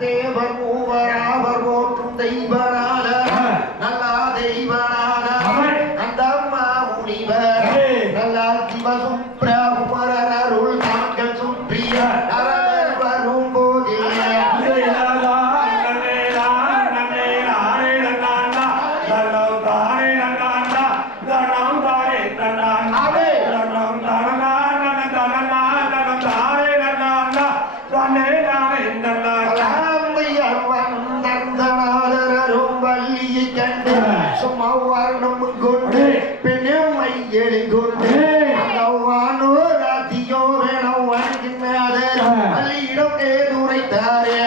தேவர் மூவராவர் போற்றும் தெய்வரான நல்லா தெய்வரான அந்த மாமுனிவர் நல்லா சிவசுப்ரகுமரர் அருள் தாங்கள் சுற்றிய வரும் போதே சும்மாவாரணம் கொண்டு பெண்ணை எளிகொண்டு வானோராத்தியோ வேணும் வாழ்கின்றாத பள்ளியிடம் ஏதுரைத்தாரே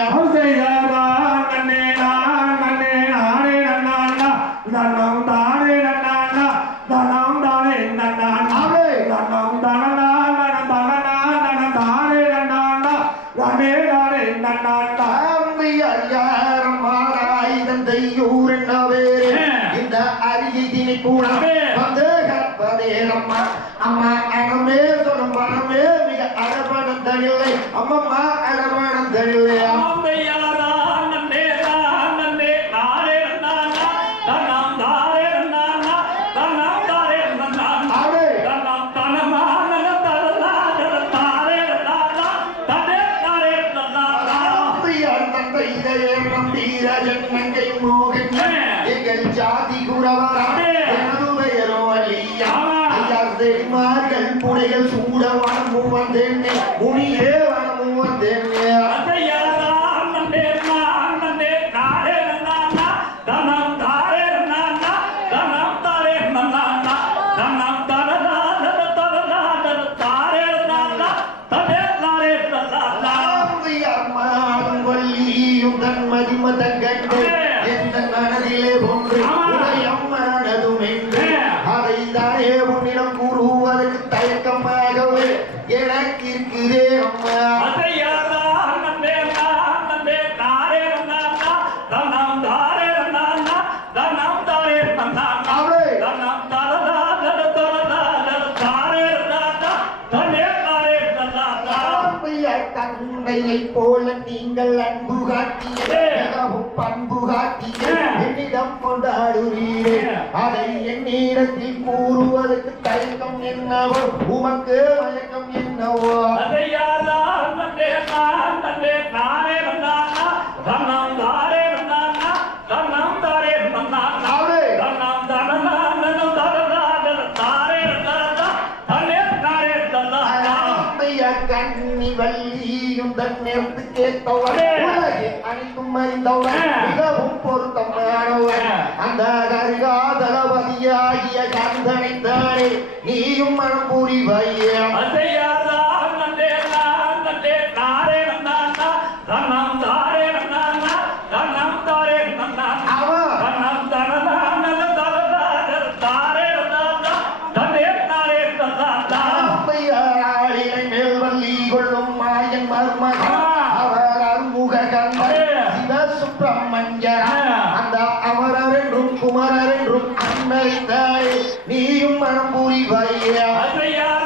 அம்மா அனமே சொல்லும் பணமே மிக அழகான தனிலை அம்மம்மா அழகான தனிலை எங்கள் ஜாதி குறவரே மார்கள் புனைகள் சூட வனமும் வந்தேன் முனியே வனமும் வந்தேன் மதிமதங்கண்டு எந்த மனதிலே ஒன்று உதயமானதும் என்று அதை தானே உன்னிடம் கூறுவதற்கு தயக்கமாகவே எனக்கு இருக்குதே அம்மா தன்னையை போல நீங்கள் அன்பு காட்டிய பண்பு காட்டிய என்னிடம் கொண்டாடுவீரே அதை என்னிடத்தில் கூறுவதற்கு தயக்கம் என்னவோ உமக்கு மயக்கம் என்னவோ கண்ணி வள்ளியும் தன்னெடுத்து கேட்டவர் அனைத்தும் அறிந்தவர் மிகவும் பொருத்தமானவர் அந்த கரிகாதளபதியாகிய கந்தனைத்தானே நீயும் மனம் புரிவையம் அவர் அருமுக சிவசுப்பிரமணியர் அந்த அமரர் என்றும் குமரர் என்றும் அன்னை நீயும் மனம் புரிவாய்